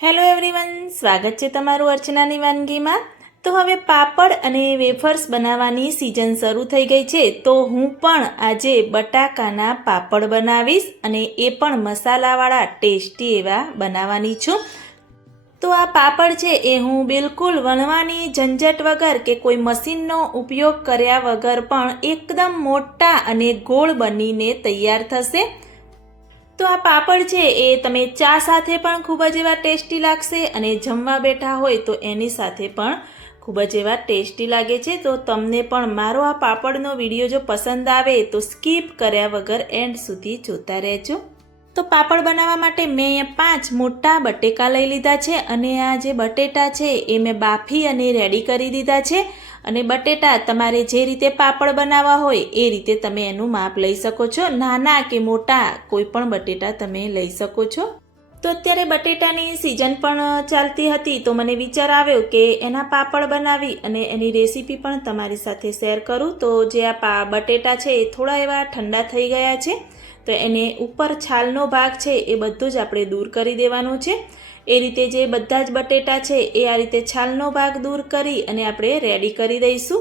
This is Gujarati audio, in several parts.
હેલો એવરીવન, સ્વાગત છે તમારું અર્ચનાની વાનગીમાં। તો હવે પાપડ અને વેફર્સ બનાવવાની સિઝન શરૂ થઈ ગઈ છે, તો હું પણ આજે બટાકાના પાપડ બનાવીશ અને એ પણ મસાલાવાળા ટેસ્ટી એવા બનાવવાની છું। તો આ પાપડ છે એ હું બિલકુલ વણવાની ઝંઝટ વગર કે કોઈ મશીનનો ઉપયોગ કર્યા વગર પણ એકદમ મોટા અને ગોળ બનીને તૈયાર થશે। તો આ પાપડ છે એ તમે ચા સાથે પણ ખૂબ જ એવા ટેસ્ટી લાગશે અને જમવા બેઠા હોય તો એની સાથે પણ ખૂબ જ એવા ટેસ્ટી લાગે છે। તો તમને પણ મારો આ પાપડનો વિડીયો જો પસંદ આવે તો સ્કીપ કર્યા વગર એન્ડ સુધી જોતા રહેજો। તો પાપડ બનાવવા માટે મેં અહીંયા 5 મોટા બટેકા લઈ લીધા છે અને આ જે બટેટા છે એ મેં બાફી અને રેડી કરી દીધા છે। અને બટેટા તમારે જે રીતે પાપડ બનાવવા હોય એ રીતે તમે એનું માપ લઈ શકો છો, નાના કે મોટા કોઈ પણ બટેટા તમે લઈ શકો છો। તો અત્યારે બટેટાની સિઝન પણ ચાલતી હતી તો મને વિચાર આવ્યો કે એના પાપડ બનાવી અને એની રેસીપી પણ તમારી સાથે શેર કરું। તો જે આ બટેટા છે એ થોડા એવા ઠંડા થઈ ગયા છે, તો એને ઉપર છાલનો ભાગ છે એ બધું જ આપણે દૂર કરી દેવાનું છે। એ રીતે જે બધા જ બટેટા છે એ આ રીતે છાલનો ભાગ દૂર કરી અને આપણે રેડી કરી દઈશું।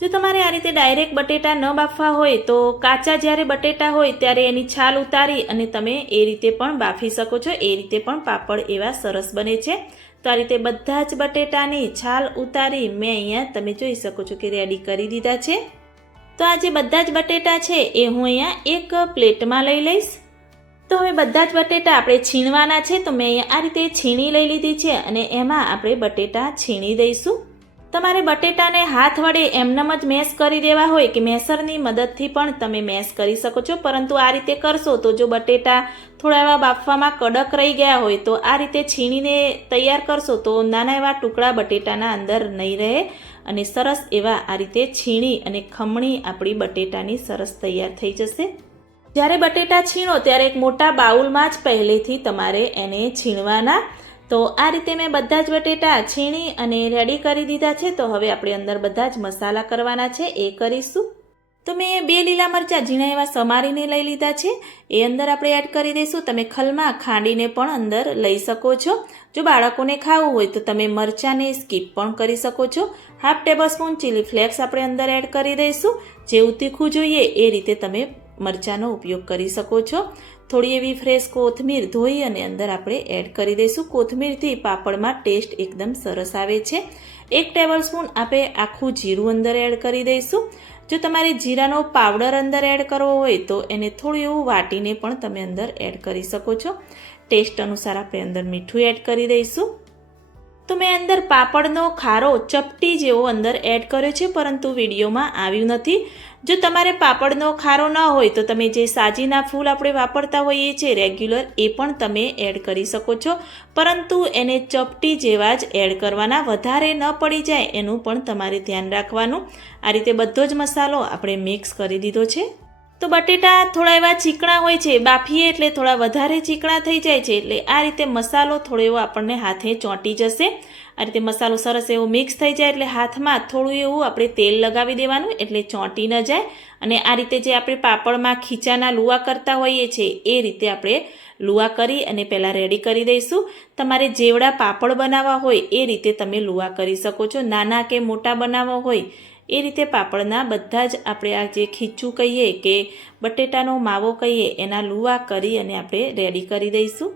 જો તમારે આ રીતે ડાયરેક્ટ બટેટા ન બાફવા હોય તો કાચા જ્યારે બટેટા હોય ત્યારે એની છાલ ઉતારી અને તમે એ રીતે પણ બાફી શકો છો, એ રીતે પણ પાપડ એવા સરસ બને છે। તો આ રીતે બધા જ બટેટાની છાલ ઉતારી મેં અહીંયા તમે જોઈ શકો છો કે રેડી કરી દીધા છે। તો આ જે બધા જ બટેટા છે એ હું અહીંયા એક પ્લેટમાં લઈ લઈશ। તો હવે બધા જ બટેટા આપણે છીણવાના છે, તો મેં અહીંયા આ રીતે છીણી લઈ લીધી છે અને એમાં આપણે બટેટા છીણી દઈશું। તમારે બટેટાને હાથ વડે એમનેમ જ મેશ કરી દેવા હોય કે મેસરની મદદથી પણ તમે મેશ કરી શકો છો, પરંતુ આ રીતે કરશો તો જો બટેટા થોડા એવા બાફવામાં કડક રહી ગયા હોય તો આ રીતે છીણીને તૈયાર કરશો તો નાના એવા ટુકડા બટેટાના અંદર નહીં રહે અને સરસ એવા આ રીતે છીણી અને ખમણી આપણી બટેટાની સરસ તૈયાર થઈ જશે। જ્યારે બટેટા છીણો ત્યારે એક મોટા બાઉલમાં જ પહેલેથી તમારે એને છીણવાના। તો આ રીતે મેં બધા જ બટેટા છીણી અને રેડી કરી દીધા છે। તો હવે આપણે અંદર બધા જ મસાલા કરવાના છે એ કરીશું। તો મેં 2 લીલા મરચાં ઝીણા એવા સમારીને લઈ લીધા છે, એ અંદર આપણે એડ કરી દઈશું। તમે ખલમાં ખાંડીને પણ અંદર લઈ શકો છો। જો બાળકોને ખાવું હોય તો તમે મરચાંને સ્કીપ પણ કરી શકો છો। 1/2 ટેબલસ્પૂન ચીલી ફ્લેક્સ આપણે અંદર એડ કરી દઈશું। જેવું તીખું જોઈએ એ રીતે તમે મરચાંનો ઉપયોગ કરી શકો છો। થોડી એવી ફ્રેશ કોથમીર ધોઈ અને અંદર આપણે એડ કરી દઈશું। કોથમીરથી પાપડમાં ટેસ્ટ એકદમ સરસ આવે છે। 1 ટેબલસ્પૂન આપણે આખું જીરું અંદર એડ કરી દઈશું। જો તમારે જીરાનો પાવડર અંદર એડ કરવો હોય તો એને થોડું એવું વાટીને પણ તમે અંદર એડ કરી શકો છો। ટેસ્ટ અનુસાર આપણે અંદર મીઠું એડ કરી દઈશું। તો મેં અંદર પાપડનો ખારો ચપટી જેવો અંદર એડ કર્યો છે, પરંતુ વિડીયોમાં આવ્યું નથી। જો તમારે પાપડનો ખારો ન હોય તો તમે જે સાજીના ફૂલ આપણે વાપરતા હોઈએ છીએ રેગ્યુલર એ પણ તમે એડ કરી શકો છો, પરંતુ એને ચપટી જેવા જ એડ કરવાના, વધારે ન પડી જાય એનું પણ તમારે ધ્યાન રાખવાનું। આ રીતે બધો જ મસાલો આપણે મિક્સ કરી દીધો છે। તો બટેટા થોડા એવા ચીકણા હોય છે, બાફીએ એટલે થોડા વધારે ચીકણા થઈ જાય છે, એટલે આ રીતે મસાલો થોડો એવો આપણને હાથે ચોંટી જશે। આ રીતે મસાલો સરસ એવો મિક્સ થઈ જાય એટલે હાથમાં થોડું એવું આપણે તેલ લગાવી દેવાનું એટલે ચોંટી ન જાય। અને આ રીતે જે આપણે પાપડમાં ખીચાના લુવા કરતા હોઈએ છીએ એ રીતે આપણે લુવા કરી અને પહેલાં રેડી કરી દઈશું। તમારે જેવડા પાપડ બનાવવા હોય એ રીતે તમે લુવા કરી શકો છો, નાના કે મોટા બનાવવા હોય એ રીતે પાપડના બધા જ આપણે આ જે ખીચું કહીએ કે બટેટાનો માવો કહીએ એના લુવા કરી અને આપણે રેડી કરી દઈશું।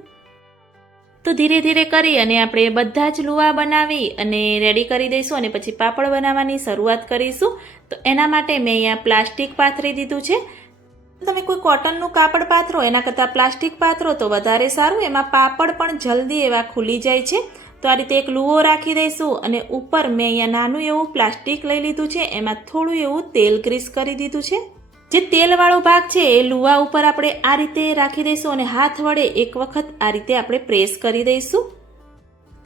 તો ધીરે ધીરે કરી અને આપણે બધા જ લુવા બનાવી અને રેડી કરી દઈશું અને પછી પાપડ બનાવવાની શરૂઆત કરીશું। તો એના માટે મેં અહીંયા પ્લાસ્ટિક પાથરી દીધું છે। તમે કોઈ કોટનનું કાપડ પાથરો એના કરતાં પ્લાસ્ટિક પાથરો તો વધારે સારું, એમાં પાપડ પણ જલ્દી એવા ખુલી જાય છે। તો આ રીતે એક લુવો રાખી દઈશું અને ઉપર મેં અહીંયા નાનું એવું પ્લાસ્ટિક લઈ લીધું છે, એમાં થોડું એવું તેલ ગ્રીસ કરી દીધું છે। જે તેલવાળો ભાગ છે એ લુવા ઉપર આપણે આ રીતે રાખી દઈશું અને હાથ વડે એક વખત આ રીતે આપણે પ્રેસ કરી દઈશું।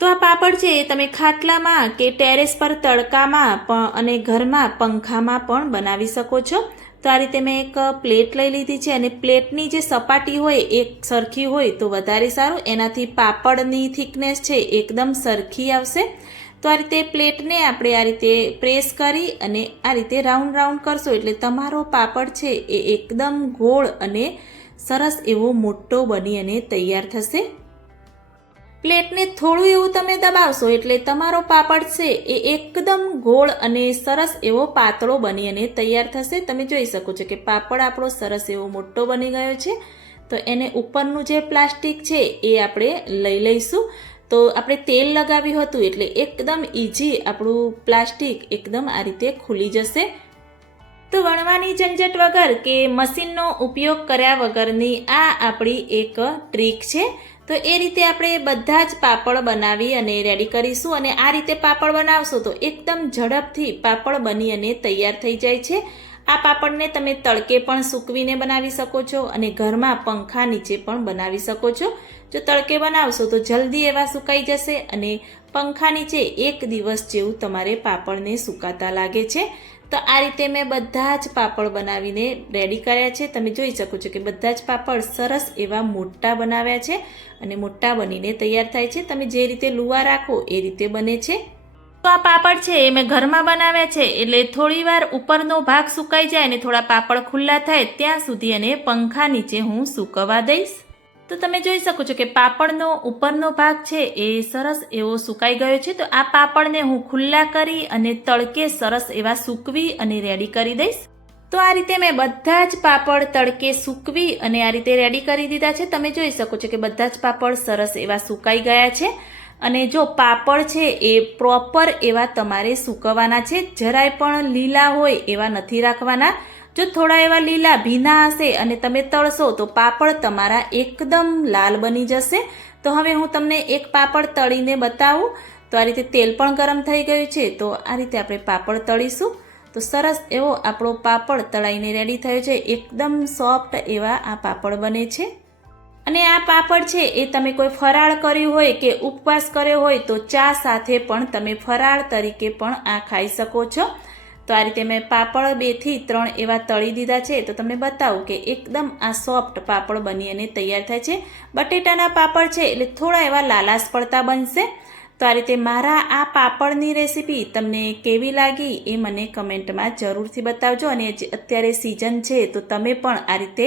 તો આ પાપડ છે એ તમે ખાટલામાં કે ટેરેસ પર તડકામાં પણ અને ઘરમાં પંખામાં પણ બનાવી શકો છો। તો આ રીતે મેં એક પ્લેટ લઈ લીધી છે અને પ્લેટની જે સપાટી હોય એક સરખી હોય તો વધારે સારું, એનાથી પાપડની થિકનેસ છે એકદમ સરખી આવશે। તો આ રીતે પ્લેટને આપણે આ રીતે પ્રેસ કરી અને આ રીતે રાઉન્ડ રાઉન્ડ કરશો એટલે તમારો પાપડ છે એ એકદમ ગોળ અને સરસ એવો મોટો બની અને તૈયાર થશે। પ્લેટને થોડું એવું તમે દબાવશો એટલે તમારો પાપડ છે એ એકદમ ગોળ અને સરસ એવો પાતળો બની અને તૈયાર થશે. તમે જોઈ શકો છો કે પાપડ આપણો સરસ એવો મોટો બની ગયો છે. તો એને ઉપરનું જે પ્લાસ્ટિક છે એ આપણે લઈ લઈશું. તો આપણે તેલ લગાવ્યું હતું એટલે એકદમ ઇઝી આપણું પ્લાસ્ટિક એકદમ આ રીતે ખુલી જશે. તો વણવાની ઝંઝટ વગર કે મશીનનો ઉપયોગ કર્યા વગરની આ આપણી એક ટ્રીક છે. તો એ રીતે આપણે બધા જ પાપડ બનાવી અને રેડી કરીશું. અને આ રીતે પાપડ બનાવશો તો એકદમ ઝડપથી પાપડ બની અને તૈયાર થઈ જાય છે. આ પાપડને તમે તડકે પણ સૂકવીને બનાવી શકો છો અને ઘરમાં પંખા નીચે પણ બનાવી શકો છો. જો તડકે બનાવશો તો જલ્દી એવા સુકાઈ જશે અને પંખા નીચે એક દિવસ જેવું તમારે પાપડને સુકાતા લાગે છે. તો આ રીતે મેં બધા જ પાપડ બનાવીને રેડી કર્યા છે. તમે જોઈ શકો છો કે બધા જ પાપડ સરસ એવા મોટા બનાવ્યા છે અને મોટા બનીને તૈયાર થાય છે. તમે જે રીતે લુવા રાખો એ રીતે બને છે. તો આ પાપડ છે એ મેં ઘરમાં બનાવ્યા છે એટલે થોડી વાર ઉપરનો ભાગ સુકાઈ જાય અને થોડા પાપડ ખુલ્લા થાય ત્યાં સુધી એને પંખા નીચે હું સૂકવવા દઈશ. તો તમે જોઈ શકો છો કે પાપડનો ઉપરનો ભાગ છે એ સરસ એવો સુકાઈ ગયો છે. તો આ પાપડને હું ખુલ્લા કરી અને તડકે સરસ એવા સૂકવી અને રેડી કરી દઈશ. તો આ રીતે મેં બધા જ પાપડ તડકે સૂકવી અને આ રીતે રેડી કરી દીધા છે. તમે જોઈ શકો છો કે બધા જ પાપડ સરસ એવા સુકાઈ ગયા છે. અને જો પાપડ છે એ પ્રોપર એવા તમારે સૂકવવાના છે. જરાય પણ લીલા હોય એવા નથી રાખવાના. જો થોડા એવા લીલા ભીના હશે અને તમે તળશો તો પાપડ તમારા એકદમ લાલ બની જશે. તો હવે હું તમને એક પાપડ તળીને બતાવું. તો આ રીતે તેલ પણ ગરમ થઈ ગયું છે. તો આ રીતે આપણે પાપડ તળીશું. તો સરસ એવો આપણો પાપડ તળાઈને રેડી થયો છે. એકદમ સોફ્ટ એવા આ પાપડ બને છે. અને આ પાપડ છે એ તમે કોઈ ફરાળ કર્યું હોય કે ઉપવાસ કર્યો હોય તો ચા સાથે પણ તમે ફરાળ તરીકે પણ આ ખાઈ શકો છો. તો આ રીતે મેં પાપડ 2 થી 3 એવા તળી દીધા છે. તો તમને બતાવું કે એકદમ આ સોફ્ટ પાપડ બની અને તૈયાર થાય છે. બટેટાના પાપડ છે એટલે થોડા એવા લાલાશ પડતા બનશે. તો આ રીતે મારા આ પાપડની રેસીપી તમને કેવી લાગી એ મને કમેન્ટમાં જરૂરથી બતાવજો. અને અત્યારે સિઝન છે તો તમે પણ આ રીતે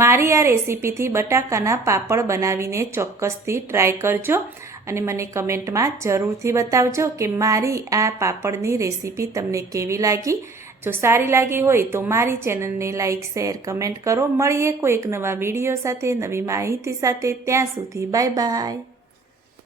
મારી આ રેસીપીથી બટાકાના પાપડ બનાવીને ચોક્કસથી ટ્રાય કરજો અને મને કમેન્ટમાં જરૂરથી બતાવજો કે મારી આ પાપડની રેસીપી તમને કેવી લાગી. જો સારી લાગી હોય તો મારી ચેનલને લાઈક, શેર, કમેન્ટ કરો. મળીએ કોઈ એક નવા વિડીયો સાથે, નવી માહિતી સાથે. ત્યાં સુધી બાય બાય.